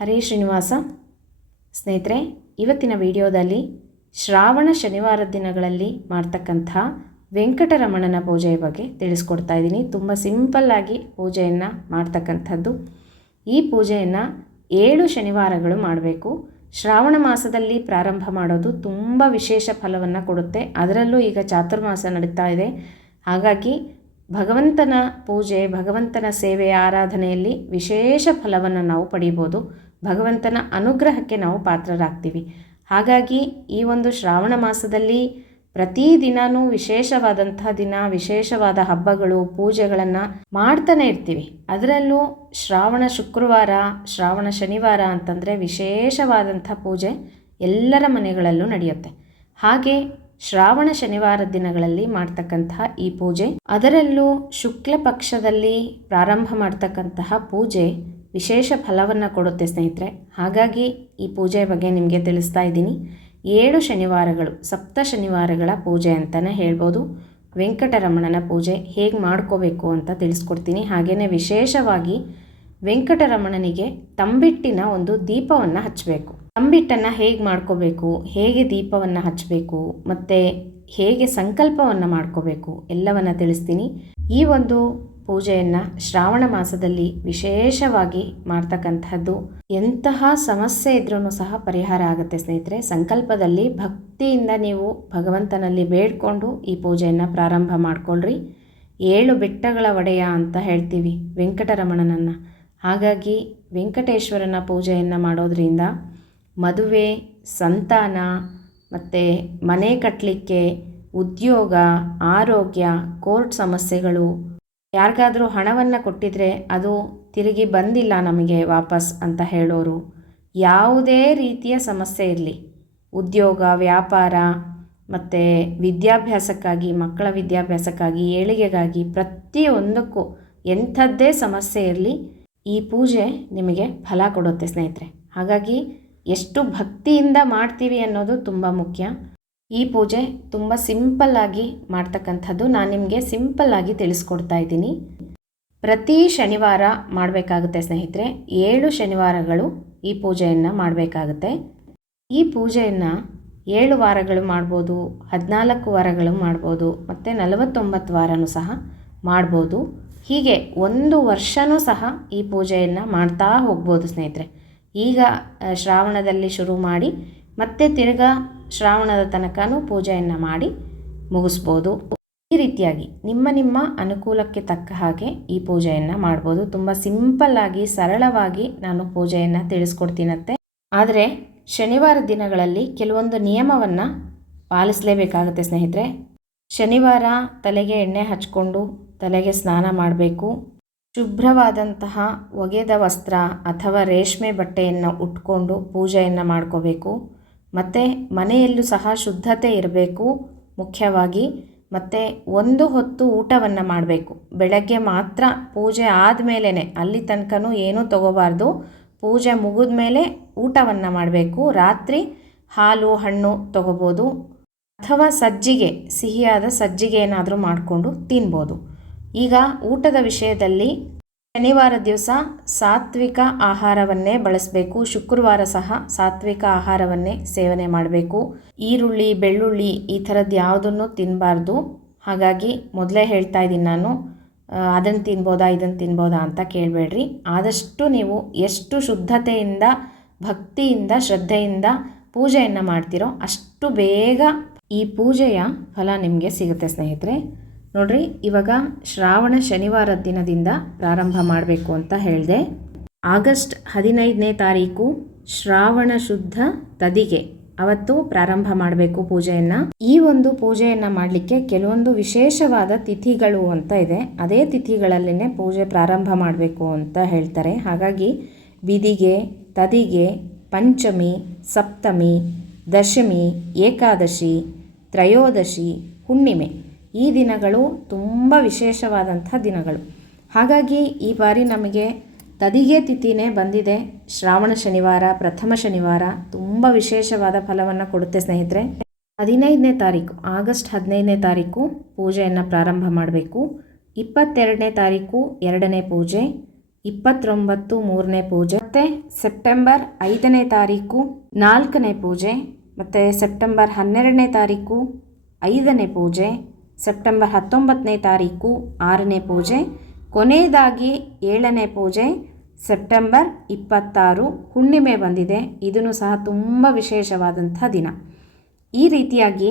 ಹರೇ ಶ್ರೀನಿವಾಸ. ಸ್ನೇಹಿತರೆ, ಇವತ್ತಿನ ವಿಡಿಯೋದಲ್ಲಿ ಶ್ರಾವಣ ಶನಿವಾರದ ದಿನಗಳಲ್ಲಿ ಮಾಡ್ತಕ್ಕಂಥ ವೆಂಕಟರಮಣನ ಪೂಜೆಯ ಬಗ್ಗೆ ತಿಳಿಸ್ಕೊಡ್ತಾ ಇದ್ದೀನಿ. ತುಂಬ ಸಿಂಪಲ್ಲಾಗಿ ಪೂಜೆಯನ್ನು ಮಾಡ್ತಕ್ಕಂಥದ್ದು. ಈ ಪೂಜೆಯನ್ನು 7 ಶನಿವಾರಗಳು ಮಾಡಬೇಕು. ಶ್ರಾವಣ ಮಾಸದಲ್ಲಿ ಪ್ರಾರಂಭ ಮಾಡೋದು ತುಂಬ ವಿಶೇಷ ಫಲವನ್ನು ಕೊಡುತ್ತೆ. ಅದರಲ್ಲೂ ಈಗ ಚಾತುರ್ಮಾಸ ನಡೀತಾ ಇದೆ. ಹಾಗಾಗಿ ಭಗವಂತನ ಪೂಜೆ, ಭಗವಂತನ ಸೇವೆಯ ಆರಾಧನೆಯಲ್ಲಿ ವಿಶೇಷ ಫಲವನ್ನು ನಾವು ಪಡೀಬೋದು. ಭಗವಂತನ ಅನುಗ್ರಹಕ್ಕೆ ನಾವು ಪಾತ್ರರಾಗ್ತೀವಿ. ಹಾಗಾಗಿ ಈ ಒಂದು ಶ್ರಾವಣ ಮಾಸದಲ್ಲಿ ಪ್ರತಿದಿನವೂ ವಿಶೇಷವಾದಂಥ ದಿನ, ವಿಶೇಷವಾದ ಹಬ್ಬಗಳು, ಪೂಜೆಗಳನ್ನು ಮಾಡ್ತಾನೆ ಇರ್ತೀವಿ. ಅದರಲ್ಲೂ ಶ್ರಾವಣ ಶುಕ್ರವಾರ, ಶ್ರಾವಣ ಶನಿವಾರ ಅಂತಂದರೆ ವಿಶೇಷವಾದಂಥ ಪೂಜೆ ಎಲ್ಲರ ಮನೆಗಳಲ್ಲೂ ನಡೆಯುತ್ತೆ. ಹಾಗೆ ಶ್ರಾವಣ ಶನಿವಾರದ ದಿನಗಳಲ್ಲಿ ಮಾಡ್ತಕ್ಕಂತಹ ಈ ಪೂಜೆ, ಅದರಲ್ಲೂ ಶುಕ್ಲ ಪಕ್ಷದಲ್ಲಿ ಪ್ರಾರಂಭ ಮಾಡ್ತಕ್ಕಂತಹ ಪೂಜೆ ವಿಶೇಷ ಫಲವನ್ನು ಕೊಡುತ್ತೆ ಸ್ನೇಹಿತರೆ. ಹಾಗಾಗಿ ಈ ಪೂಜೆಯ ಬಗ್ಗೆ ನಿಮಗೆ ತಿಳಿಸ್ತಾ ಇದ್ದೀನಿ. 7 ಶನಿವಾರಗಳು, ಸಪ್ತ ಶನಿವಾರಗಳ ಪೂಜೆ ಅಂತಲೇ ಹೇಳ್ಬೋದು. ವೆಂಕಟರಮಣನ ಪೂಜೆ ಹೇಗೆ ಮಾಡ್ಕೋಬೇಕು ಅಂತ ತಿಳಿಸ್ಕೊಡ್ತೀನಿ. ಹಾಗೆಯೇ ವಿಶೇಷವಾಗಿ ವೆಂಕಟರಮಣನಿಗೆ ತಂಬಿಟ್ಟಿನ ಒಂದು ದೀಪವನ್ನು ಹಚ್ಚಬೇಕು. ತಂಬಿಟ್ಟನ್ನು ಹೇಗೆ ಮಾಡ್ಕೋಬೇಕು, ಹೇಗೆ ದೀಪವನ್ನು ಹಚ್ಚಬೇಕು ಮತ್ತು ಹೇಗೆ ಸಂಕಲ್ಪವನ್ನು ಮಾಡ್ಕೋಬೇಕು ಎಲ್ಲವನ್ನು ತಿಳಿಸ್ತೀನಿ. ಈ ಒಂದು ಪೂಜೆಯನ್ನು ಶ್ರಾವಣ ಮಾಸದಲ್ಲಿ ವಿಶೇಷವಾಗಿ ಮಾಡ್ತಕ್ಕಂಥದ್ದು. ಎಂತಹ ಸಮಸ್ಯೆ ಇದ್ರೂ ಸಹ ಪರಿಹಾರ ಆಗುತ್ತೆ ಸ್ನೇಹಿತರೆ. ಸಂಕಲ್ಪದಲ್ಲಿ ಭಕ್ತಿಯಿಂದ ನೀವು ಭಗವಂತನಲ್ಲಿ ಬೇಡ್ಕೊಂಡು ಈ ಪೂಜೆಯನ್ನು ಪ್ರಾರಂಭ ಮಾಡಿಕೊಳ್ಳ್ರಿ. 7 ಬೆಟ್ಟಗಳ ಒಡೆಯ ಅಂತ ಹೇಳ್ತೀವಿ ವೆಂಕಟರಮಣನನ್ನು. ಹಾಗಾಗಿ ವೆಂಕಟೇಶ್ವರನ ಪೂಜೆಯನ್ನು ಮಾಡೋದ್ರಿಂದ ಮದುವೆ, ಸಂತಾನ ಮತ್ತು ಮನೆ ಕಟ್ಟಲಿಕ್ಕೆ, ಉದ್ಯೋಗ, ಆರೋಗ್ಯ, ಕೋರ್ಟ್ ಸಮಸ್ಯೆಗಳು, ಯಾರಿಗಾದರೂ ಹಣವನ್ನು ಕೊಟ್ಟಿದ್ರೆ ಅದು ತಿರುಗಿ ಬಂದಿಲ್ಲ ನಮಗೆ ವಾಪಸ್ ಅಂತ ಹೇಳೋರು, ಯಾವುದೇ ರೀತಿಯ ಸಮಸ್ಯೆ ಇರಲಿ, ಉದ್ಯೋಗ, ವ್ಯಾಪಾರ ಮತ್ತು ವಿದ್ಯಾಭ್ಯಾಸಕ್ಕಾಗಿ, ಮಕ್ಕಳ ವಿದ್ಯಾಭ್ಯಾಸಕ್ಕಾಗಿ, ಏಳಿಗೆಗಾಗಿ, ಪ್ರತಿಯೊಂದಕ್ಕೂ ಎಂಥದ್ದೇ ಸಮಸ್ಯೆ ಇರಲಿ ಈ ಪೂಜೆ ನಿಮಗೆ ಫಲ ಕೊಡುತ್ತೆ ಸ್ನೇಹಿತರೆ. ಹಾಗಾಗಿ ಎಷ್ಟು ಭಕ್ತಿಯಿಂದ ಮಾಡ್ತೀವಿ ಅನ್ನೋದು ತುಂಬ ಮುಖ್ಯ. ಈ ಪೂಜೆ ತುಂಬ ಸಿಂಪಲ್ಲಾಗಿ ಮಾಡ್ತಕ್ಕಂಥದ್ದು. ನಾನು ನಿಮಗೆ ಸಿಂಪಲ್ಲಾಗಿ ತಿಳಿಸ್ಕೊಡ್ತಾ ಇದ್ದೀನಿ. ಪ್ರತಿ ಶನಿವಾರ ಮಾಡಬೇಕಾಗುತ್ತೆ ಸ್ನೇಹಿತರೆ. 7 ಶನಿವಾರಗಳು ಈ ಪೂಜೆಯನ್ನು ಮಾಡಬೇಕಾಗುತ್ತೆ. ಈ ಪೂಜೆಯನ್ನು 7 ವಾರಗಳು ಮಾಡ್ಬೋದು, 14 ವಾರಗಳು ಮಾಡ್ಬೋದು, ಮತ್ತು 49 ವಾರನೂ ಸಹ ಮಾಡ್ಬೋದು. ಹೀಗೆ 1 ವರ್ಷವೂ ಸಹ ಈ ಪೂಜೆಯನ್ನು ಮಾಡ್ತಾ ಹೋಗ್ಬೋದು ಸ್ನೇಹಿತರೆ. ಈಗ ಶ್ರಾವಣದಲ್ಲಿ ಶುರು ಮಾಡಿ ಮತ್ತೆ ತಿರ್ಗಾ ಶ್ರಾವಣದ ತನಕನೂ ಪೂಜೆಯನ್ನು ಮಾಡಿ ಮುಗಿಸ್ಬೋದು. ಈ ರೀತಿಯಾಗಿ ನಿಮ್ಮ ಅನುಕೂಲಕ್ಕೆ ತಕ್ಕ ಹಾಗೆ ಈ ಪೂಜೆಯನ್ನು ಮಾಡ್ಬೋದು. ತುಂಬ ಸಿಂಪಲ್ಲಾಗಿ, ಸರಳವಾಗಿ ನಾನು ಪೂಜೆಯನ್ನು ತಿಳಿಸ್ಕೊಡ್ತೀನಂತೆ. ಆದರೆ ಶನಿವಾರ ದಿನಗಳಲ್ಲಿ ಕೆಲವೊಂದು ನಿಯಮವನ್ನು ಪಾಲಿಸಲೇಬೇಕಾಗುತ್ತೆ ಸ್ನೇಹಿತರೆ. ಶನಿವಾರ ತಲೆಗೆ ಎಣ್ಣೆ ಹಚ್ಕೊಂಡು ತಲೆಗೆ ಸ್ನಾನ ಮಾಡಬೇಕು. ಶುಭ್ರವಾದಂತಹ ಒಗೆದ ವಸ್ತ್ರ ಅಥವಾ ರೇಷ್ಮೆ ಬಟ್ಟೆಯನ್ನು ಉಟ್ಕೊಂಡು ಪೂಜೆಯನ್ನು ಮಾಡ್ಕೋಬೇಕು. ಮತ್ತು ಮನೆಯಲ್ಲೂ ಸಹ ಶುದ್ಧತೆ ಇರಬೇಕು ಮುಖ್ಯವಾಗಿ. ಮತ್ತು 1 ಹೊತ್ತು ಊಟವನ್ನು ಮಾಡಬೇಕು. ಬೆಳಗ್ಗೆ ಮಾತ್ರ, ಪೂಜೆ ಆದಮೇಲೆ, ಅಲ್ಲಿ ತನಕನೂ ಏನೂ ತಗೋಬಾರ್ದು. ಪೂಜೆ ಮುಗಿದ ಮೇಲೆ ಊಟವನ್ನು ಮಾಡಬೇಕು. ರಾತ್ರಿ ಹಾಲು, ಹಣ್ಣು ತಗೋಬೋದು, ಅಥವಾ ಸಜ್ಜಿಗೆ, ಸಿಹಿಯಾದ ಸಜ್ಜಿಗೆ ಏನಾದರೂ ಮಾಡಿಕೊಂಡು ತಿನ್ಬೋದು. ಈಗ ಊಟದ ವಿಷಯದಲ್ಲಿ ಶನಿವಾರ ದಿವಸ ಸಾತ್ವಿಕ ಆಹಾರವನ್ನೇ ಬಳಸಬೇಕು. ಶುಕ್ರವಾರ ಸಹ ಸಾತ್ವಿಕ ಆಹಾರವನ್ನೇ ಸೇವನೆ ಮಾಡಬೇಕು. ಈರುಳ್ಳಿ, ಬೆಳ್ಳುಳ್ಳಿ ಈ ಥರದ್ದು ಯಾವುದನ್ನು ತಿನ್ನಬಾರ್ದು. ಹಾಗಾಗಿ ಮೊದಲೇ ಹೇಳ್ತಾ ಇದ್ದೀನಿ ನಾನು, ಅದನ್ನು ತಿನ್ಬೋದಾ, ಇದನ್ನು ತಿನ್ಬೋದಾ ಅಂತ ಕೇಳಬೇಡ್ರಿ. ಆದಷ್ಟು ನೀವು ಎಷ್ಟು ಶುದ್ಧತೆಯಿಂದ, ಭಕ್ತಿಯಿಂದ, ಶ್ರದ್ಧೆಯಿಂದ ಪೂಜೆಯನ್ನು ಮಾಡ್ತೀರೋ ಅಷ್ಟು ಬೇಗ ಈ ಪೂಜೆಯ ಫಲ ನಿಮಗೆ ಸಿಗುತ್ತೆ ಸ್ನೇಹಿತರೆ. ನೋಡ್ರಿ, ಇವಾಗ ಶ್ರಾವಣ ಶನಿವಾರದ ದಿನದಿಂದ ಪ್ರಾರಂಭ ಮಾಡಬೇಕು ಅಂತ ಹೇಳಿದೆ. ಆಗಸ್ಟ್ 15ನೇ ತಾರೀಕು ಶ್ರಾವಣ ಶುದ್ಧ ತದಿಗೆ, ಅವತ್ತು ಪ್ರಾರಂಭ ಮಾಡಬೇಕು ಪೂಜೆಯನ್ನು. ಈ ಒಂದು ಪೂಜೆಯನ್ನು ಮಾಡಲಿಕ್ಕೆ ಕೆಲವೊಂದು ವಿಶೇಷವಾದ ತಿಥಿಗಳು ಅಂತ ಇದೆ. ಅದೇ ತಿಥಿಗಳಲ್ಲೇ ಪೂಜೆ ಪ್ರಾರಂಭ ಮಾಡಬೇಕು ಅಂತ ಹೇಳ್ತಾರೆ. ಹಾಗಾಗಿ ಬಿದಿಗೆ, ತದಿಗೆ, ಪಂಚಮಿ, ಸಪ್ತಮಿ, ದಶಮಿ, ಏಕಾದಶಿ, ತ್ರಯೋದಶಿ, ಹುಣ್ಣಿಮೆ ಈ ದಿನಗಳು ತುಂಬ ವಿಶೇಷವಾದಂಥ ದಿನಗಳು. ಹಾಗಾಗಿ ಈ ಬಾರಿ ನಮಗೆ ತದಿಗೆ ತಿಥಿನೇ ಬಂದಿದೆ. ಶ್ರಾವಣ ಶನಿವಾರ, ಪ್ರಥಮ ಶನಿವಾರ ತುಂಬ ವಿಶೇಷವಾದ ಫಲವನ್ನು ಕೊಡುತ್ತೆ ಸ್ನೇಹಿತರೆ. 15ನೇ ತಾರೀಕು, ಆಗಸ್ಟ್ 15ನೇ ತಾರೀಕು ಪೂಜೆಯನ್ನು ಪ್ರಾರಂಭ ಮಾಡಬೇಕು. 22ನೇ ತಾರೀಕು 2ನೇ ಪೂಜೆ, 29 3ನೇ ಪೂಜೆ, ಮತ್ತು ಸೆಪ್ಟೆಂಬರ್ 5ನೇ ತಾರೀಕು 4ನೇ ಪೂಜೆ, ಮತ್ತು ಸೆಪ್ಟೆಂಬರ್ 12ನೇ ತಾರೀಕು 5ನೇ ಪೂಜೆ, ಸೆಪ್ಟೆಂಬರ್ 19ನೇ ತಾರೀಕು 6ನೇ ಪೂಜೆ, ಕೊನೆಯದಾಗಿ 7ನೇ ಪೂಜೆ ಸೆಪ್ಟೆಂಬರ್ 26 ಹುಣ್ಣಿಮೆ ಬಂದಿದೆ. ಇದನ್ನು ಸಹ ತುಂಬ ವಿಶೇಷವಾದಂಥ ದಿನ. ಈ ರೀತಿಯಾಗಿ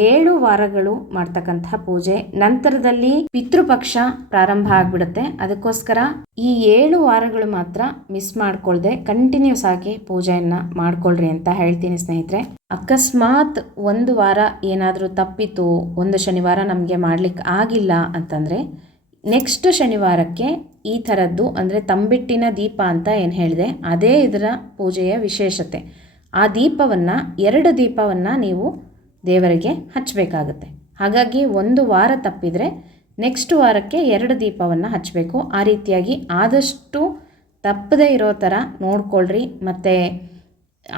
7 ವಾರಗಳು ಮಾಡ್ತಕ್ಕಂಥ ಪೂಜೆ. ನಂತರದಲ್ಲಿ ಪಿತೃಪಕ್ಷ ಪ್ರಾರಂಭ ಆಗಿಬಿಡುತ್ತೆ. ಅದಕ್ಕೋಸ್ಕರ ಈ 7 ವಾರಗಳು ಮಾತ್ರ ಮಿಸ್ ಮಾಡ್ಕೊಳ್ದೆ ಕಂಟಿನ್ಯೂಸ್ ಆಗಿ ಪೂಜೆಯನ್ನು ಮಾಡ್ಕೊಳ್ರಿ ಅಂತ ಹೇಳ್ತೀನಿ ಸ್ನೇಹಿತರೆ. ಅಕಸ್ಮಾತ್ ಒಂದು ವಾರ ಏನಾದರೂ ತಪ್ಪಿತು, ಒಂದು ಶನಿವಾರ ನಮಗೆ ಮಾಡ್ಲಿಕ್ಕೆ ಆಗಿಲ್ಲ ಅಂತಂದರೆ ನೆಕ್ಸ್ಟ್ ಶನಿವಾರಕ್ಕೆ ಈ ಥರದ್ದು ಅಂದರೆ ತಂಬಿಟ್ಟಿನ ದೀಪ ಅಂತ ಏನು ಹೇಳಿದೆ, ಅದೇ ಇದರ ಪೂಜೆಯ ವಿಶೇಷತೆ. ಆ ದೀಪವನ್ನು 2 ದೀಪವನ್ನು ನೀವು ದೇವರಿಗೆ ಹಚ್ಚಬೇಕಾಗತ್ತೆ. ಹಾಗಾಗಿ ಒಂದು ವಾರ ತಪ್ಪಿದರೆ ನೆಕ್ಸ್ಟ್ ವಾರಕ್ಕೆ 2 ದೀಪವನ್ನು ಹಚ್ಚಬೇಕು. ಆ ರೀತಿಯಾಗಿ ಆದಷ್ಟು ತಪ್ಪದೇ ಇರೋ ಥರ ನೋಡ್ಕೊಳ್ರಿ. ಮತ್ತು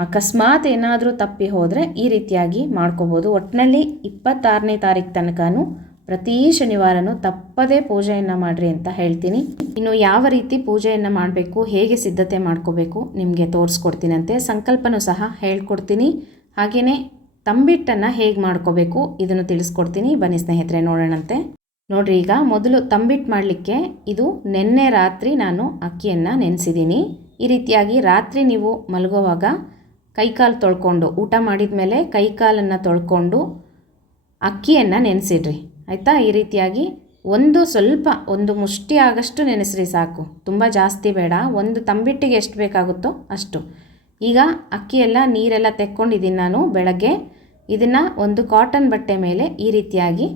ಅಕಸ್ಮಾತ್ ಏನಾದರೂ ತಪ್ಪಿ ಹೋದರೆ ಈ ರೀತಿಯಾಗಿ ಮಾಡ್ಕೋಬೋದು. ಒಟ್ಟಿನಲ್ಲಿ 26ನೇ ತಾರೀಕು ತನಕನೂ ಪ್ರತಿ ಶನಿವಾರನೂ ತಪ್ಪದೇ ಪೂಜೆಯನ್ನು ಮಾಡಿರಿ ಅಂತ ಹೇಳ್ತೀನಿ. ಇನ್ನು ಯಾವ ರೀತಿ ಪೂಜೆಯನ್ನು ಮಾಡಬೇಕು, ಹೇಗೆ ಸಿದ್ಧತೆ ಮಾಡ್ಕೋಬೇಕು ನಿಮಗೆ ತೋರಿಸ್ಕೊಡ್ತೀನಂತೆ. ಸಂಕಲ್ಪನೂ ಸಹ ಹೇಳ್ಕೊಡ್ತೀನಿ. ಹಾಗೆಯೇ ತಂಬಿಟ್ಟನ್ನು ಹೇಗೆ ಮಾಡ್ಕೋಬೇಕು ಇದನ್ನು ತಿಳಿಸ್ಕೊಡ್ತೀನಿ. ಬನ್ನಿ ಸ್ನೇಹಿತರೆ ನೋಡೋಣಂತೆ. ನೋಡಿರಿ, ಈಗ ಮೊದಲು ತಂಬಿಟ್ಟು ಮಾಡಲಿಕ್ಕೆ ಇದು ನಿನ್ನೆ ರಾತ್ರಿ ನಾನು ಅಕ್ಕಿಯನ್ನು ನೆನೆಸಿದ್ದೀನಿ. ಈ ರೀತಿಯಾಗಿ ರಾತ್ರಿ ನೀವು ಮಲಗುವಾಗ ಕೈಕಾಲು ತೊಳ್ಕೊಂಡು, ಊಟ ಮಾಡಿದ ಮೇಲೆ ಕೈಕಾಲನ್ನು ತೊಳ್ಕೊಂಡು ಅಕ್ಕಿಯನ್ನು ನೆನೆಸಿಡ್ರಿ, ಆಯಿತಾ. ಈ ರೀತಿಯಾಗಿ ಒಂದು ಮುಷ್ಟಿ ಆಗಷ್ಟು ನೆನೆಸ್ರಿ ಸಾಕು, ತುಂಬ ಜಾಸ್ತಿ ಬೇಡ. ಒಂದು ತಂಬಿಟ್ಟಿಗೆ ಎಷ್ಟು ಬೇಕಾಗುತ್ತೋ ಅಷ್ಟು. ಈಗ ಅಕ್ಕಿಯೆಲ್ಲ ನೀರೆಲ್ಲ ತೆಕ್ಕೊಂಡಿದ್ದೀನಿ ನಾನು ಬೆಳಗ್ಗೆ. ಇದನ್ನು ಒಂದು ಕಾಟನ್ ಬಟ್ಟೆ ಮೇಲೆ ಈ ರೀತಿಯಾಗಿ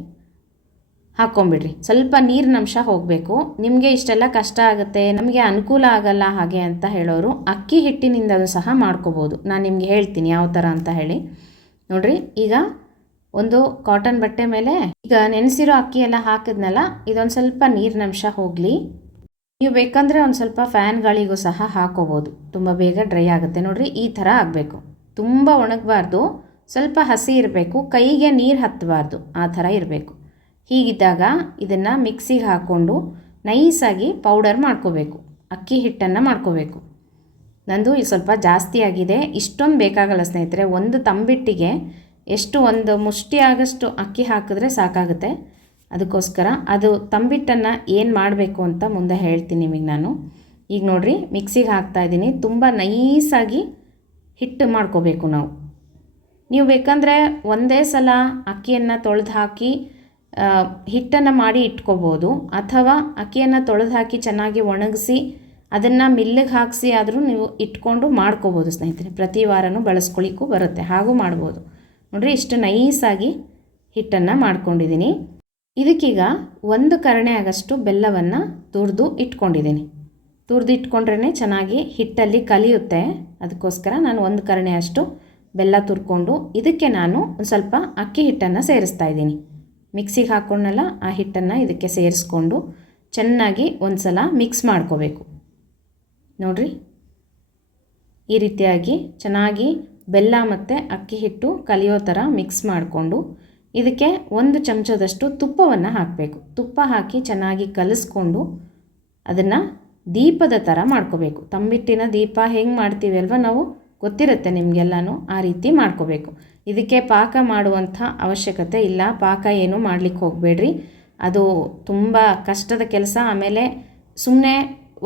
ಹಾಕ್ಕೊಂಬಿಡ್ರಿ. ಸ್ವಲ್ಪ ನೀರಿನಂಶ ಹೋಗಬೇಕು. ನಿಮಗೆ ಇಷ್ಟೆಲ್ಲ ಕಷ್ಟ ಆಗುತ್ತೆ, ನಮಗೆ ಅನುಕೂಲ ಆಗಲ್ಲ ಹಾಗೆ ಅಂತ ಹೇಳೋರು ಅಕ್ಕಿ ಹಿಟ್ಟಿನಿಂದಲೂ ಸಹ ಮಾಡ್ಕೋಬೋದು. ನಾನು ನಿಮಗೆ ಹೇಳ್ತೀನಿ ಯಾವ ಥರ ಅಂತ ಹೇಳಿ. ನೋಡಿರಿ, ಈಗ ಒಂದು ಕಾಟನ್ ಬಟ್ಟೆ ಮೇಲೆ ಈಗ ನೆನೆಸಿರೋ ಅಕ್ಕಿ ಎಲ್ಲ ಹಾಕಿದ್ನಲ್ಲ, ಇದೊಂದು ಸ್ವಲ್ಪ ನೀರಿನಂಶ ಹೋಗಲಿ. ನೀವು ಬೇಕಂದರೆ ಒಂದು ಸ್ವಲ್ಪ ಫ್ಯಾನ್ ಗಾಳಿಗೂ ಸಹ ಹಾಕೋಬೋದು, ತುಂಬ ಬೇಗ ಡ್ರೈ ಆಗುತ್ತೆ. ನೋಡಿರಿ, ಈ ಥರ ಆಗಬೇಕು. ತುಂಬ ಒಣಗಬಾರ್ದು, ಸ್ವಲ್ಪ ಹಸಿ ಇರಬೇಕು, ಕೈಗೆ ನೀರು ಹತ್ತಬಾರ್ದು, ಆ ಥರ ಇರಬೇಕು. ಹೀಗಿದ್ದಾಗ ಇದನ್ನು ಮಿಕ್ಸಿಗೆ ಹಾಕ್ಕೊಂಡು ನೈಸಾಗಿ ಪೌಡರ್ ಮಾಡ್ಕೋಬೇಕು. ಅಕ್ಕಿ ಹಿಟ್ಟನ್ನು ಮಾಡ್ಕೋಬೇಕು. ನಂದು ಇದು ಸ್ವಲ್ಪ ಜಾಸ್ತಿ ಆಗಿದೆ, ಇಷ್ಟೊಂದು ಬೇಕಾಗಲ್ಲ ಸ್ನೇಹಿತರೆ. ಒಂದು ತಂಬಿಟ್ಟಿಗೆ ಒಂದು ಮುಷ್ಟಿ ಆಗಷ್ಟು ಅಕ್ಕಿ ಹಾಕಿದ್ರೆ ಸಾಕಾಗುತ್ತೆ. ಅದಕ್ಕೋಸ್ಕರ ಅದು ತಂಬಿಟ್ಟನ್ನು ಏನು ಮಾಡಬೇಕು ಅಂತ ಮುಂದೆ ಹೇಳ್ತೀನಿ ನಿಮಗೆ ನಾನು. ಈಗ ನೋಡಿರಿ, ಮಿಕ್ಸಿಗೆ ಹಾಕ್ತಾಯಿದ್ದೀನಿ. ತುಂಬ ನೈಸಾಗಿ ಹಿಟ್ಟು ಮಾಡ್ಕೋಬೇಕು ನಾವು. ನೀವು ಬೇಕಂದರೆ ಒಂದೇ ಸಲ ಅಕ್ಕಿಯನ್ನು ತೊಳೆದು ಹಾಕಿ ಹಿಟ್ಟನ್ನು ಮಾಡಿ ಇಟ್ಕೋಬೋದು, ಅಥವಾ ಅಕ್ಕಿಯನ್ನು ತೊಳೆದು ಹಾಕಿ ಚೆನ್ನಾಗಿ ಒಣಗಿಸಿ ಅದನ್ನು ಮಿಲ್ಲಿಗೆ ಹಾಕಿಸಿ ಆದರೂ ನೀವು ಇಟ್ಕೊಂಡು ಮಾಡ್ಕೋಬೋದು ಸ್ನೇಹಿತರೆ. ಪ್ರತಿ ವಾರನೂ ಬಳಸ್ಕೊಳ್ಳಿಕ್ಕೂ ಬರುತ್ತೆ, ಹಾಗೂ ಮಾಡ್ಬೋದು. ನೋಡಿರಿ, ಇಷ್ಟು ನೈಸಾಗಿ ಹಿಟ್ಟನ್ನು ಮಾಡ್ಕೊಂಡಿದ್ದೀನಿ. ಇದಕ್ಕೀಗ 1 ಕರಣೆ ಆಗಷ್ಟು ಬೆಲ್ಲವನ್ನು ತುರಿದು ಇಟ್ಕೊಂಡಿದ್ದೀನಿ. ತುರಿದು ಇಟ್ಕೊಂಡ್ರೇ ಚೆನ್ನಾಗಿ ಹಿಟ್ಟಲ್ಲಿ ಕಲಿಯುತ್ತೆ. ಅದಕ್ಕೋಸ್ಕರ ನಾನು 1 ಕರಣೆ ಅಷ್ಟು ಬೆಲ್ಲ ತುರ್ಕೊಂಡು ಇದಕ್ಕೆ ನಾನು ಒಂದು ಸ್ವಲ್ಪ ಅಕ್ಕಿ ಹಿಟ್ಟನ್ನು ಸೇರಿಸ್ತಾ ಇದ್ದೀನಿ. ಮಿಕ್ಸಿಗೆ ಹಾಕ್ಕೊಂಡಲ್ಲ, ಆ ಹಿಟ್ಟನ್ನು ಇದಕ್ಕೆ ಸೇರಿಸ್ಕೊಂಡು ಚೆನ್ನಾಗಿ ಒಂದು ಸಲ ಮಿಕ್ಸ್ ಮಾಡ್ಕೋಬೇಕು. ನೋಡಿರಿ, ಈ ರೀತಿಯಾಗಿ ಚೆನ್ನಾಗಿ ಬೆಲ್ಲ ಮತ್ತು ಅಕ್ಕಿ ಹಿಟ್ಟು ಕಲಿಯೋ ಥರ ಮಿಕ್ಸ್ ಮಾಡಿಕೊಂಡು ಇದಕ್ಕೆ 1 ಚಮಚದಷ್ಟು ತುಪ್ಪವನ್ನು ಹಾಕಬೇಕು. ತುಪ್ಪ ಹಾಕಿ ಚೆನ್ನಾಗಿ ಕಲಿಸ್ಕೊಂಡು ಅದನ್ನು ದೀಪದ ಥರ ಮಾಡ್ಕೋಬೇಕು. ತಂಬಿಟ್ಟಿನ ದೀಪ ಹೆಂಗೆ ಮಾಡ್ತೀವಿ ಅಲ್ವ ನಾವು, ಗೊತ್ತಿರುತ್ತೆ ನಿಮಗೆಲ್ಲನೂ, ಆ ರೀತಿ ಮಾಡ್ಕೋಬೇಕು. ಇದಕ್ಕೆ ಪಾಕ ಮಾಡುವಂಥ ಅವಶ್ಯಕತೆ ಇಲ್ಲ. ಪಾಕ ಏನೂ ಮಾಡಲಿಕ್ಕೆ ಹೋಗಬೇಡ್ರಿ, ಅದು ತುಂಬ ಕಷ್ಟದ ಕೆಲಸ. ಆಮೇಲೆ ಸುಮ್ಮನೆ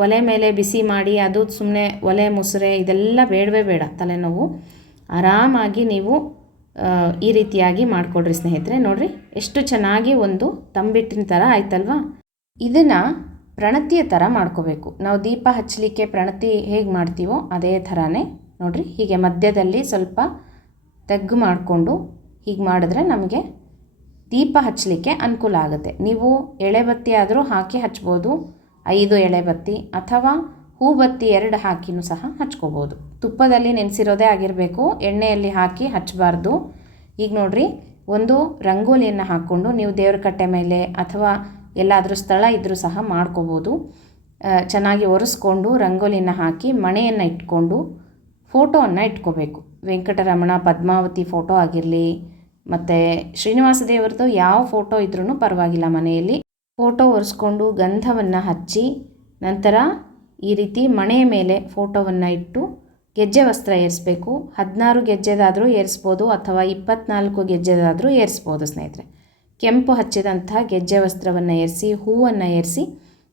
ಒಲೆ ಮೇಲೆ ಬಿಸಿ ಮಾಡಿ ಅದು ಸುಮ್ಮನೆ ಒಲೆ ಮುಸುರೆ ಇದೆಲ್ಲ ಬೇಡವೇ ಬೇಡ, ತಲೆನೋವು. ಆರಾಮಾಗಿ ನೀವು ಈ ರೀತಿಯಾಗಿ ಮಾಡಿಕೊಡ್ರಿ ಸ್ನೇಹಿತರೆ. ನೋಡಿರಿ, ಎಷ್ಟು ಚೆನ್ನಾಗಿ ಒಂದು ತಂಬಿಟ್ಟಿನ ಥರ ಆಯ್ತಲ್ವಾ. ಇದನ್ನು ಪ್ರಣತಿಯ ಥರ ಮಾಡ್ಕೋಬೇಕು. ನಾವು ದೀಪ ಹಚ್ಚಲಿಕ್ಕೆ ಪ್ರಣತಿ ಹೇಗೆ ಮಾಡ್ತೀವೋ ಅದೇ ಥರನೇ. ನೋಡಿರಿ, ಹೀಗೆ ಮಧ್ಯದಲ್ಲಿ ಸ್ವಲ್ಪ ತೆಗ್ಗು ಮಾಡಿಕೊಂಡು ಹೀಗೆ ಮಾಡಿದ್ರೆ ನಮಗೆ ದೀಪ ಹಚ್ಚಲಿಕ್ಕೆ ಅನುಕೂಲ ಆಗುತ್ತೆ. ನೀವು ಎಳೆಬತ್ತಿ ಆದರೂ ಹಾಕಿ ಹಚ್ಬೋದು, 5 ಎಳೆಬತ್ತಿ ಅಥವಾ ಹೂಬತ್ತಿ 2 ಹಾಕಿನೂ ಸಹ ಹಚ್ಕೋಬೋದು. ತುಪ್ಪದಲ್ಲಿ ನೆನೆಸಿರೋದೇ ಆಗಿರಬೇಕು, ಎಣ್ಣೆಯಲ್ಲಿ ಹಾಕಿ ಹಚ್ಚಬಾರ್ದು. ಈಗ ನೋಡಿರಿ, ಒಂದು ರಂಗೋಲಿಯನ್ನು ಹಾಕ್ಕೊಂಡು ನೀವು ದೇವ್ರ ಕಟ್ಟೆ ಮೇಲೆ ಅಥವಾ ಎಲ್ಲಾದರೂ ಸ್ಥಳ ಇದ್ದರೂ ಸಹ ಮಾಡ್ಕೋಬೋದು. ಚೆನ್ನಾಗಿ ಒರೆಸ್ಕೊಂಡು ರಂಗೋಲಿಯನ್ನು ಹಾಕಿ ಮಣೆಯನ್ನು ಇಟ್ಕೊಂಡು ಫೋಟೋವನ್ನು ಇಟ್ಕೋಬೇಕು. ವೆಂಕಟರಮಣ, ಪದ್ಮಾವತಿ ಫೋಟೋ ಆಗಿರಲಿ, ಮತ್ತು ಶ್ರೀನಿವಾಸ ದೇವರದು ಯಾವ ಫೋಟೋ ಇದ್ರೂ ಪರವಾಗಿಲ್ಲ. ಮನೆಯಲ್ಲಿ ಫೋಟೋ ಒರೆಸ್ಕೊಂಡು ಗಂಧವನ್ನು ಹಚ್ಚಿ ನಂತರ ಈ ರೀತಿ ಮಣೆಯ ಮೇಲೆ ಫೋಟೋವನ್ನು ಇಟ್ಟು ಗೆಜ್ಜೆ ವಸ್ತ್ರ ಏರಿಸಬೇಕು. 16 ಗೆಜ್ಜೆದಾದರೂ ಏರಿಸ್ಬೋದು ಅಥವಾ 24 ಗೆಜ್ಜೆದಾದರೂ ಏರಿಸ್ಬೋದು ಸ್ನೇಹಿತರೆ. ಕೆಂಪು ಹಚ್ಚಿದಂತಹ ಗೆಜ್ಜೆ ವಸ್ತ್ರವನ್ನು ಏರಿಸಿ ಹೂವನ್ನು ಏರಿಸಿ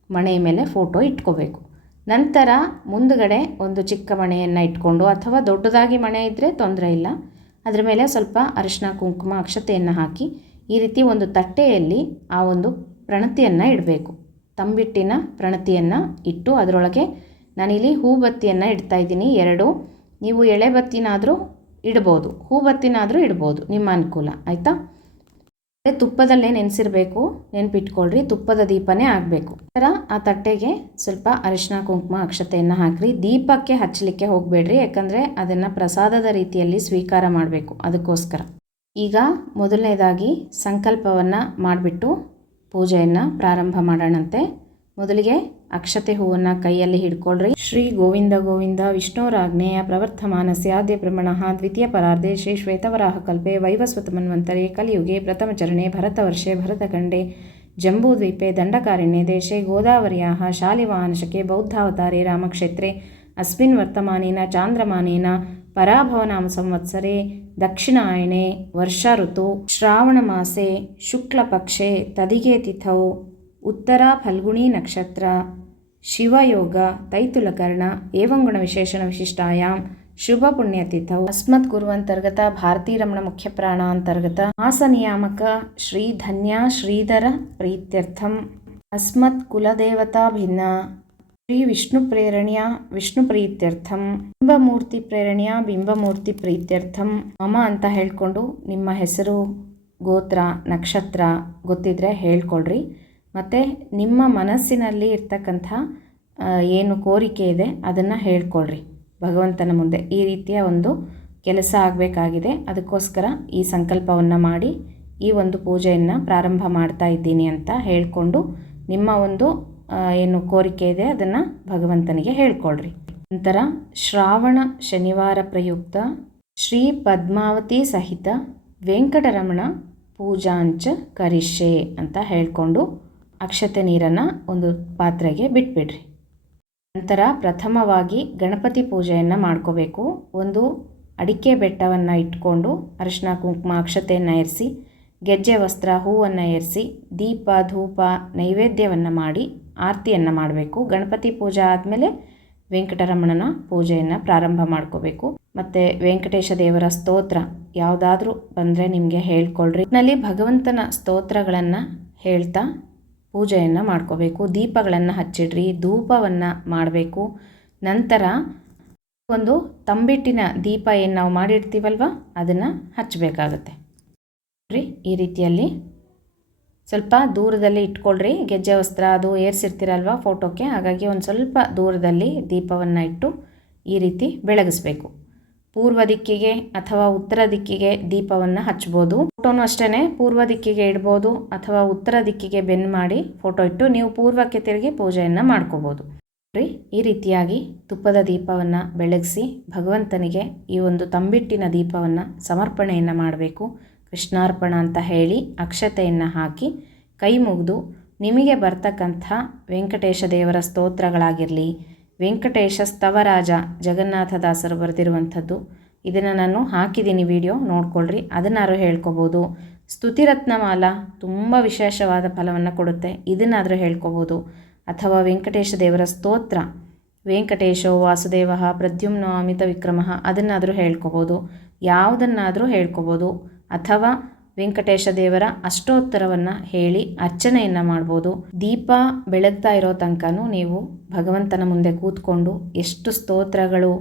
ಮಣೆಯ ಮೇಲೆ ಫೋಟೋ ಇಟ್ಕೋಬೇಕು. ನಂತರ ಮುಂದುಗಡೆ ಒಂದು ಚಿಕ್ಕ ಮಣೆಯನ್ನು ಇಟ್ಕೊಂಡು ಅಥವಾ ದೊಡ್ಡದಾಗಿ ಮಣೆ ಇದ್ದರೆ ತೊಂದರೆ ಇಲ್ಲ, ಅದರ ಮೇಲೆ ಸ್ವಲ್ಪ ಅರಿಶಿನ ಕುಂಕುಮ ಅಕ್ಷತೆಯನ್ನು ಹಾಕಿ ಈ ರೀತಿ ಒಂದು ತಟ್ಟೆಯಲ್ಲಿ ಆ ಒಂದು ಪ್ರಣತಿಯನ್ನು ಇಡಬೇಕು. ತಂಬಿಟ್ಟಿನ ಪ್ರಣತಿಯನ್ನು ಇಟ್ಟು ಅದರೊಳಗೆ ನಾನಿಲ್ಲಿ ಹೂಬತ್ತಿಯನ್ನು ಇಡ್ತಾಯಿದ್ದೀನಿ 2. ನೀವು ಎಳೆ ಬತ್ತಿನಾದರೂ ಇಡ್ಬೋದು, ಹೂಬತ್ತಿನಾದರೂ ಇಡ್ಬೋದು, ನಿಮ್ಮ ಅನುಕೂಲ. ಆಯಿತಾ? ತುಪ್ಪದಲ್ಲೇ ನೆನೆಸಿರಬೇಕು, ನೆನಪಿಟ್ಕೊಳ್ರಿ. ತುಪ್ಪದ ದೀಪನೇ ಆಗಬೇಕು. ನಂತರ ಆ ತಟ್ಟೆಗೆ ಸ್ವಲ್ಪ ಅರಿಶಿನ ಕುಂಕುಮ ಅಕ್ಷತೆಯನ್ನು ಹಾಕಿರಿ. ದೀಪಕ್ಕೆ ಹಚ್ಚಲಿಕ್ಕೆ ಹೋಗಬೇಡ್ರಿ, ಯಾಕಂದರೆ ಅದನ್ನು ಪ್ರಸಾದದ ರೀತಿಯಲ್ಲಿ ಸ್ವೀಕಾರ ಮಾಡಬೇಕು, ಅದಕ್ಕೋಸ್ಕರ. ಈಗ ಮೊದಲನೇದಾಗಿ ಸಂಕಲ್ಪವನ್ನು ಮಾಡಿಬಿಟ್ಟು ಪೂಜೆಯನ್ನು ಪ್ರಾರಂಭ ಮಾಡೋಣಂತೆ. ಮೊದಲಿಗೆ ಅಕ್ಷತೆ ಹೂವನ್ನು ಕೈಯಲ್ಲಿ ಹಿಡ್ಕೊಳ್ರಿ. ಶ್ರೀ ಗೋವಿಂದ ಗೋವಿಂದ ವಿಷ್ಣೋರಾಜ್ಞೇಯ ಪ್ರವರ್ತಮಾನಸ್ಯಾದ್ಯ ಬ್ರಹ್ಮಣಃ ದ್ವಿತೀಯ ಪರಾರ್ಧೆ ಶ್ರೀ ಶ್ವೇತವರಾಹ ಕಲ್ಪೆ ವೈವಸ್ವತ ಮನ್ವಂತರೆ ಕಲಿಯುಗೆ ಪ್ರಥಮಚರಣೆ ಭರತವರ್ಷೆ ಭರತಖಂಡೆ ಜಂಬೂದ್ವೀಪೆ ದಂಡಕಾರಣ್ಯೆ ದೇಶೆ ಗೋದಾವರ್ಯಾಃ ಶಾಲಿವಾಹನಶಕೆ ಬೌದ್ಧಾವತಾರೆ ರಾಮಕ್ಷೇತ್ರೆ ಅಸ್ಮಿನ್ ವರ್ತಮಾನೇನ ಚಾಂದ್ರಮಾನೇನ ಪರಾಭವನಾಮ ಸಂವತ್ಸರೆ ದಕ್ಷಿಣಾಯಣೆ ವರ್ಷಾ ಋತು ಶ್ರಾವಣಮಾಸೆ ಶುಕ್ಲಪಕ್ಷೆ ತದಿಗೆ ತಿಥೌ ಉತ್ತರ ಫಲ್ಗುಣಿ ನಕ್ಷತ್ರ ಶಿವಯೋಗ ತೈತುಲಕರ್ಣ ಏವಂ ಗುಣ ವಿಶೇಷಣ ವಿಶಿಷ್ಟಾಯಾಂ ಶುಭ ಪುಣ್ಯತಿಥೌ ಅಸ್ಮತ್ ಗುರುವಂತರ್ಗತ ಭಾರತೀ ರಮಣ ಮುಖ್ಯ ಪ್ರಾಣ ಅಂತರ್ಗತ ಮಾಸ ನಿಯಾಮಕ ಶ್ರೀ ಧನ್ಯ ಶ್ರೀಧರ ಪ್ರೀತ್ಯರ್ಥಂ ಅಸ್ಮತ್ ಕುಲದೇವತಾ ಭಿನ್ನ ಶ್ರೀ ವಿಷ್ಣು ಪ್ರೇರಣೆಯ ವಿಷ್ಣು ಪ್ರೀತ್ಯರ್ಥಂ ಬಿಂಬಮೂರ್ತಿ ಪ್ರೇರಣೆಯ ಬಿಂಬಮೂರ್ತಿ ಪ್ರೀತ್ಯರ್ಥಂ ಮಮ ಅಂತ ಹೇಳ್ಕೊಂಡು ನಿಮ್ಮ ಹೆಸರು ಗೋತ್ರ ನಕ್ಷತ್ರ ಗೊತ್ತಿದ್ರೆ ಹೇಳ್ಕೊಳ್ರಿ. ಮತ್ತು ನಿಮ್ಮ ಮನಸ್ಸಿನಲ್ಲಿ ಇರ್ತಕ್ಕಂಥ ಏನು ಕೋರಿಕೆ ಇದೆ ಅದನ್ನು ಹೇಳ್ಕೊಳ್ರಿ ಭಗವಂತನ ಮುಂದೆ. ಈ ರೀತಿಯ ಒಂದು ಕೆಲಸ ಆಗಬೇಕಾಗಿದೆ, ಅದಕ್ಕೋಸ್ಕರ ಈ ಸಂಕಲ್ಪವನ್ನು ಮಾಡಿ ಈ ಒಂದು ಪೂಜೆಯನ್ನು ಪ್ರಾರಂಭ ಮಾಡ್ತಾ ಇದ್ದೀನಿ ಅಂತ ಹೇಳಿಕೊಂಡು ನಿಮ್ಮ ಒಂದು ಏನು ಕೋರಿಕೆ ಇದೆ ಅದನ್ನು ಭಗವಂತನಿಗೆ ಹೇಳ್ಕೊಳ್ರಿ. ನಂತರ ಶ್ರಾವಣ ಶನಿವಾರ ಪ್ರಯುಕ್ತ ಶ್ರೀ ಪದ್ಮಾವತಿ ಸಹಿತ ವೆಂಕಟರಮಣ ಪೂಜಾಂಚ ಕರಿಷ್ಯೆ ಅಂತ ಹೇಳಿಕೊಂಡು ಅಕ್ಷತೆ ನೀರನ್ನು ಒಂದು ಪಾತ್ರೆಗೆ ಬಿಟ್ಬಿಡ್ರಿ. ನಂತರ ಪ್ರಥಮವಾಗಿ ಗಣಪತಿ ಪೂಜೆಯನ್ನು ಮಾಡ್ಕೋಬೇಕು. ಒಂದು ಅಡಿಕೆ ಬೆಟ್ಟವನ್ನು ಇಟ್ಕೊಂಡು ಅರಿಶಿನ ಕುಂಕುಮ ಅಕ್ಷತೆಯನ್ನು ಏರಿಸಿ ಗೆಜ್ಜೆ ವಸ್ತ್ರ ಹೂವನ್ನು ಏರಿಸಿ ದೀಪ ಧೂಪ ನೈವೇದ್ಯವನ್ನು ಮಾಡಿ ಆರತಿಯನ್ನು ಮಾಡಬೇಕು. ಗಣಪತಿ ಪೂಜೆ ಆದಮೇಲೆ ವೆಂಕಟರಮಣನ ಪೂಜೆಯನ್ನು ಪ್ರಾರಂಭ ಮಾಡ್ಕೋಬೇಕು. ಮತ್ತು ವೆಂಕಟೇಶ ದೇವರ ಸ್ತೋತ್ರ ಯಾವುದಾದ್ರೂ ಬಂದರೆ ನಿಮಗೆ ಹೇಳ್ಕೊಳ್ರಿ. ನಲ್ಲಿ ಭಗವಂತನ ಸ್ತೋತ್ರಗಳನ್ನು ಹೇಳ್ತಾ ಪೂಜೆಯನ್ನು ಮಾಡ್ಕೋಬೇಕು. ದೀಪಗಳನ್ನು ಹಚ್ಚಿಡ್ರಿ, ಧೂಪವನ್ನು ಮಾಡಬೇಕು. ನಂತರ ಒಂದು ತಂಬಿಟ್ಟಿನ ದೀಪ ಏನು ನಾವು ಮಾಡಿರ್ತೀವಲ್ವ ಅದನ್ನು ಹಚ್ಚಬೇಕಾಗತ್ತೆ. ಈ ರೀತಿಯಲ್ಲಿ ಸ್ವಲ್ಪ ದೂರದಲ್ಲಿ ಇಟ್ಕೊಳ್ರಿ. ಗೆಜ್ಜೆ ವಸ್ತ್ರ ಅದು ಏರಿಸಿರ್ತೀರಲ್ವ ಫೋಟೋಕ್ಕೆ, ಹಾಗಾಗಿ ಒಂದು ಸ್ವಲ್ಪ ದೂರದಲ್ಲಿ ದೀಪವನ್ನು ಇಟ್ಟು ಈ ರೀತಿ ಬೆಳಗಿಸ್ಬೇಕು. ಪೂರ್ವ ದಿಕ್ಕಿಗೆ ಅಥವಾ ಉತ್ತರ ದಿಕ್ಕಿಗೆ ದೀಪವನ್ನು ಹಚ್ಬೋದು. ಫೋಟೋನು ಅಷ್ಟೇ ಪೂರ್ವ ದಿಕ್ಕಿಗೆ ಇಡ್ಬೋದು ಅಥವಾ ಉತ್ತರ ದಿಕ್ಕಿಗೆ ಬೆನ್ನು ಮಾಡಿ ಫೋಟೋ ಇಟ್ಟು ನೀವು ಪೂರ್ವಕ್ಕೆ ತಿರುಗಿ ಪೂಜೆಯನ್ನು ಮಾಡ್ಕೋಬೋದು. ಈ ರೀತಿಯಾಗಿ ತುಪ್ಪದ ದೀಪವನ್ನು ಬೆಳಗಿಸಿ ಭಗವಂತನಿಗೆ ಈ ಒಂದು ತಂಬಿಟ್ಟಿನ ದೀಪವನ್ನು ಸಮರ್ಪಣೆಯನ್ನು ಮಾಡಬೇಕು. ಕೃಷ್ಣಾರ್ಪಣ ಅಂತ ಹೇಳಿ ಅಕ್ಷತೆಯನ್ನು ಹಾಕಿ ಕೈ ಮುಗಿದು ನಿಮಗೆ ಬರ್ತಕ್ಕಂಥ ವೆಂಕಟೇಶ ದೇವರ ಸ್ತೋತ್ರಗಳಾಗಿರಲಿ, ವೆಂಕಟೇಶ ಸ್ತವರಾಜ ಜಗನ್ನಾಥದಾಸರು ಬರೆದಿರುವಂಥದ್ದು, ಇದನ್ನು ನಾನು ಹಾಕಿದ್ದೀನಿ ವಿಡಿಯೋ ನೋಡ್ಕೊಳ್ರಿ, ಅದನ್ನಾದರೂ ಹೇಳ್ಕೊಬೋದು. ಸ್ತುತಿರತ್ನಮಾಲ ತುಂಬ ವಿಶೇಷವಾದ ಫಲವನ್ನು ಕೊಡುತ್ತೆ, ಇದನ್ನಾದರೂ ಹೇಳ್ಕೊಬೋದು. ಅಥವಾ ವೆಂಕಟೇಶ ದೇವರ ಸ್ತೋತ್ರ ವೆಂಕಟೇಶೋ ವಾಸುದೇವ ಪ್ರದ್ಯುಮ್ನೋ ಅಮಿತ ವಿಕ್ರಮ ಅದನ್ನಾದರೂ ಹೇಳ್ಕೊಬೋದು, ಯಾವುದನ್ನಾದರೂ ಹೇಳ್ಕೊಬೋದು. ಅಥವಾ ವೆಂಕಟೇಶ ದೇವರ ಅಷ್ಟೋತ್ತರವನ್ನು ಹೇಳಿ ಅರ್ಚನೆಯನ್ನು ಮಾಡ್ಬೋದು. ದೀಪ ಬೆಳಗ್ತಾ ಇರೋ ತನಕನೂ ನೀವು ಭಗವಂತನ ಮುಂದೆ ಕೂತ್ಕೊಂಡು ಎಷ್ಟು ಸ್ತೋತ್ರಗಳು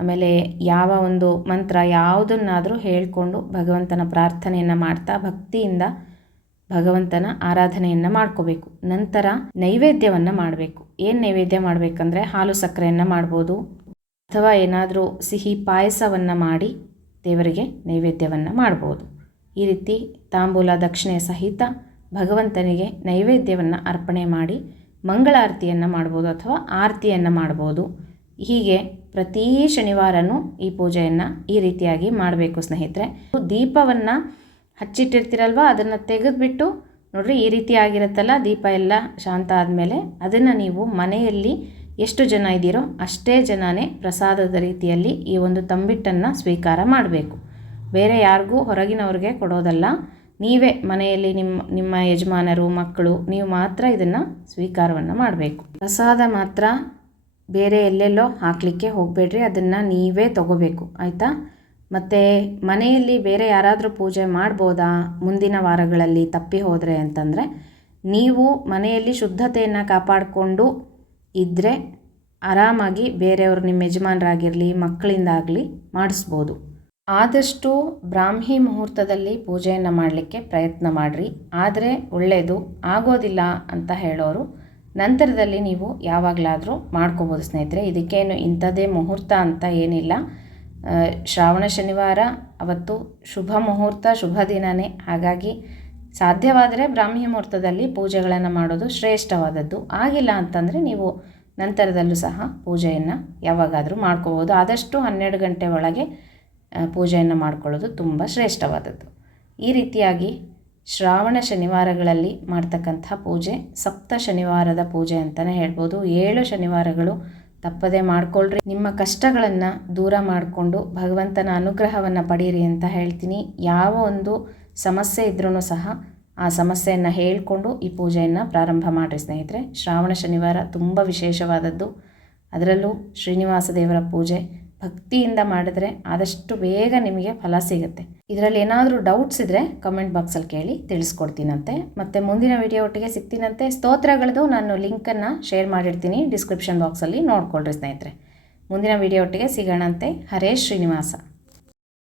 ಆಮೇಲೆ ಯಾವ ಒಂದು ಮಂತ್ರ ಯಾವುದನ್ನಾದರೂ ಹೇಳಿಕೊಂಡು ಭಗವಂತನ ಪ್ರಾರ್ಥನೆಯನ್ನು ಮಾಡ್ತಾ ಭಕ್ತಿಯಿಂದ ಭಗವಂತನ ಆರಾಧನೆಯನ್ನು ಮಾಡ್ಕೋಬೇಕು. ನಂತರ ನೈವೇದ್ಯವನ್ನು ಮಾಡಬೇಕು. ಏನು ನೈವೇದ್ಯ ಮಾಡಬೇಕಂದ್ರೆ ಹಾಲು ಸಕ್ಕರೆಯನ್ನು ಮಾಡ್ಬೋದು ಅಥವಾ ಏನಾದರೂ ಸಿಹಿ ಪಾಯಸವನ್ನು ಮಾಡಿ ದೇವರಿಗೆ ನೈವೇದ್ಯವನ್ನು ಮಾಡ್ಬೋದು. ಈ ರೀತಿ ತಾಂಬೂಲ ದಕ್ಷಿಣೆ ಸಹಿತ ಭಗವಂತನಿಗೆ ನೈವೇದ್ಯವನ್ನು ಅರ್ಪಣೆ ಮಾಡಿ ಮಂಗಳಾರತಿಯನ್ನು ಮಾಡ್ಬೋದು ಅಥವಾ ಆರತಿಯನ್ನು ಮಾಡ್ಬೋದು. ಹೀಗೆ ಪ್ರತಿ ಶನಿವಾರನೂ ಈ ಪೂಜೆಯನ್ನು ಈ ರೀತಿಯಾಗಿ ಮಾಡಬೇಕು ಸ್ನೇಹಿತರೆ. ದೀಪವನ್ನು ಹಚ್ಚಿಟ್ಟಿರ್ತೀರಲ್ವ ಅದನ್ನು ತೆಗೆದುಬಿಟ್ಟು ನೋಡ್ರಿ ಈ ರೀತಿ ಆಗಿರುತ್ತಲ್ಲ ದೀಪ ಎಲ್ಲ ಶಾಂತ ಆದಮೇಲೆ ಅದನ್ನು ನೀವು ಮನೆಯಲ್ಲಿ ಎಷ್ಟು ಜನ ಇದ್ದೀರೋ ಅಷ್ಟೇ ಜನನೇ ಪ್ರಸಾದದ ರೀತಿಯಲ್ಲಿ ಈ ಒಂದು ತಂಬಿಟ್ಟನ್ನು ಸ್ವೀಕಾರ ಮಾಡಬೇಕು. ಬೇರೆ ಯಾರಿಗೂ ಹೊರಗಿನವ್ರಿಗೆ ಕೊಡೋದಲ್ಲ. ನೀವೇ ಮನೆಯಲ್ಲಿ ನಿಮ್ಮ ಯಜಮಾನರು, ಮಕ್ಕಳು, ನೀವು ಮಾತ್ರ ಇದನ್ನು ಸ್ವೀಕಾರವನ್ನು ಮಾಡಬೇಕು. ಪ್ರಸಾದ ಮಾತ್ರ ಬೇರೆ ಎಲ್ಲೆಲ್ಲೋ ಹಾಕಲಿಕ್ಕೆ ಹೋಗಬೇಡ್ರಿ, ಅದನ್ನು ನೀವೇ ತಗೋಬೇಕು, ಆಯಿತಾ? ಮತ್ತು ಮನೆಯಲ್ಲಿ ಬೇರೆ ಯಾರಾದರೂ ಪೂಜೆ ಮಾಡ್ಬೋದಾ ಮುಂದಿನ ವಾರಗಳಲ್ಲಿ ತಪ್ಪಿ ಹೋದರೆ ಅಂತಂದರೆ, ನೀವು ಮನೆಯಲ್ಲಿ ಶುದ್ಧತೆಯನ್ನು ಕಾಪಾಡಿಕೊಂಡು ಇದ್ದರೆ ಆರಾಮಾಗಿ ಬೇರೆಯವರು ನಿಮ್ಮ ಯಜಮಾನರಾಗಿರಲಿ ಮಕ್ಕಳಿಂದಾಗಲಿ ಮಾಡಿಸ್ಬೋದು. ಆದಷ್ಟು ಬ್ರಾಹ್ಮಿ ಮುಹೂರ್ತದಲ್ಲಿ ಪೂಜೆಯನ್ನು ಮಾಡಲಿಕ್ಕೆ ಪ್ರಯತ್ನ ಮಾಡಿರಿ. ಆದರೆ ಒಳ್ಳೆಯದು. ಆಗೋದಿಲ್ಲ ಅಂತ ಹೇಳೋರು ನಂತರದಲ್ಲಿ ನೀವು ಯಾವಾಗಲಾದರೂ ಮಾಡ್ಕೋಬೋದು ಸ್ನೇಹಿತರೆ. ಇದಕ್ಕೇನು ಇಂಥದ್ದೇ ಮುಹೂರ್ತ ಅಂತ ಏನಿಲ್ಲ. ಶ್ರಾವಣ ಶನಿವಾರ ಅವತ್ತು ಶುಭ ಮುಹೂರ್ತ, ಶುಭ ದಿನವೇ. ಹಾಗಾಗಿ ಸಾಧ್ಯವಾದರೆ ಬ್ರಾಹ್ಮಿ ಮುಹೂರ್ತದಲ್ಲಿ ಪೂಜೆಗಳನ್ನು ಮಾಡೋದು ಶ್ರೇಷ್ಠವಾದದ್ದು. ಆಗಿಲ್ಲ ಅಂತಂದರೆ ನೀವು ನಂತರದಲ್ಲೂ ಸಹ ಪೂಜೆಯನ್ನು ಯಾವಾಗಾದರೂ ಮಾಡ್ಕೋಬೋದು. ಆದಷ್ಟು 12 ಗಂಟೆ ಒಳಗೆ ಪೂಜೆಯನ್ನು ಮಾಡ್ಕೊಳ್ಳೋದು ತುಂಬ ಶ್ರೇಷ್ಠವಾದದ್ದು. ಈ ರೀತಿಯಾಗಿ ಶ್ರಾವಣ ಶನಿವಾರಗಳಲ್ಲಿ ಮಾಡ್ತಕ್ಕಂಥ ಪೂಜೆ ಸಪ್ತ ಶನಿವಾರದ ಪೂಜೆ ಅಂತಲೇ ಹೇಳ್ಬೋದು. 7 ಶನಿವಾರಗಳು ತಪ್ಪದೇ ಮಾಡಿಕೊಳ್ಳ್ರಿ. ನಿಮ್ಮ ಕಷ್ಟಗಳನ್ನು ದೂರ ಮಾಡಿಕೊಂಡು ಭಗವಂತನ ಅನುಗ್ರಹವನ್ನು ಪಡೀರಿ ಅಂತ ಹೇಳ್ತೀನಿ. ಯಾವ ಒಂದು ಸಮಸ್ಯೆ ಇದ್ರೂ ಸಹ ಆ ಸಮಸ್ಯೆಯನ್ನು ಹೇಳಿಕೊಂಡು ಈ ಪೂಜೆಯನ್ನು ಪ್ರಾರಂಭ ಮಾಡಿರಿ ಸ್ನೇಹಿತರೆ. ಶ್ರಾವಣ ಶನಿವಾರ ತುಂಬ ವಿಶೇಷವಾದದ್ದು. ಅದರಲ್ಲೂ ಶ್ರೀನಿವಾಸ ದೇವರ ಪೂಜೆ ಭಕ್ತಿಯಿಂದ ಮಾಡಿದ್ರೆ ಆದಷ್ಟು ಬೇಗ ನಿಮಗೆ ಫಲ ಸಿಗುತ್ತೆ. ಇದರಲ್ಲಿ ಏನಾದರೂ ಡೌಟ್ಸ್ ಇದ್ದರೆ ಕಮೆಂಟ್ ಬಾಕ್ಸಲ್ಲಿ ಕೇಳಿ ತಿಳಿಸ್ಕೊಡ್ತೀನಂತೆ. ಮತ್ತು ಮುಂದಿನ ವಿಡಿಯೋ ಒಟ್ಟಿಗೆ ಸಿಗ್ತೀನಂತೆ. ಸ್ತೋತ್ರಗಳದ್ದು ನಾನು ಲಿಂಕನ್ನು ಶೇರ್ ಮಾಡಿರ್ತೀನಿ ಡಿಸ್ಕ್ರಿಪ್ಷನ್ ಬಾಕ್ಸಲ್ಲಿ, ನೋಡ್ಕೊಳ್ರಿ ಸ್ನೇಹಿತರೆ. ಮುಂದಿನ ವಿಡಿಯೋ ಒಟ್ಟಿಗೆ ಸಿಗೋಣಂತೆ. ಹರೇ ಶ್ರೀನಿವಾಸ.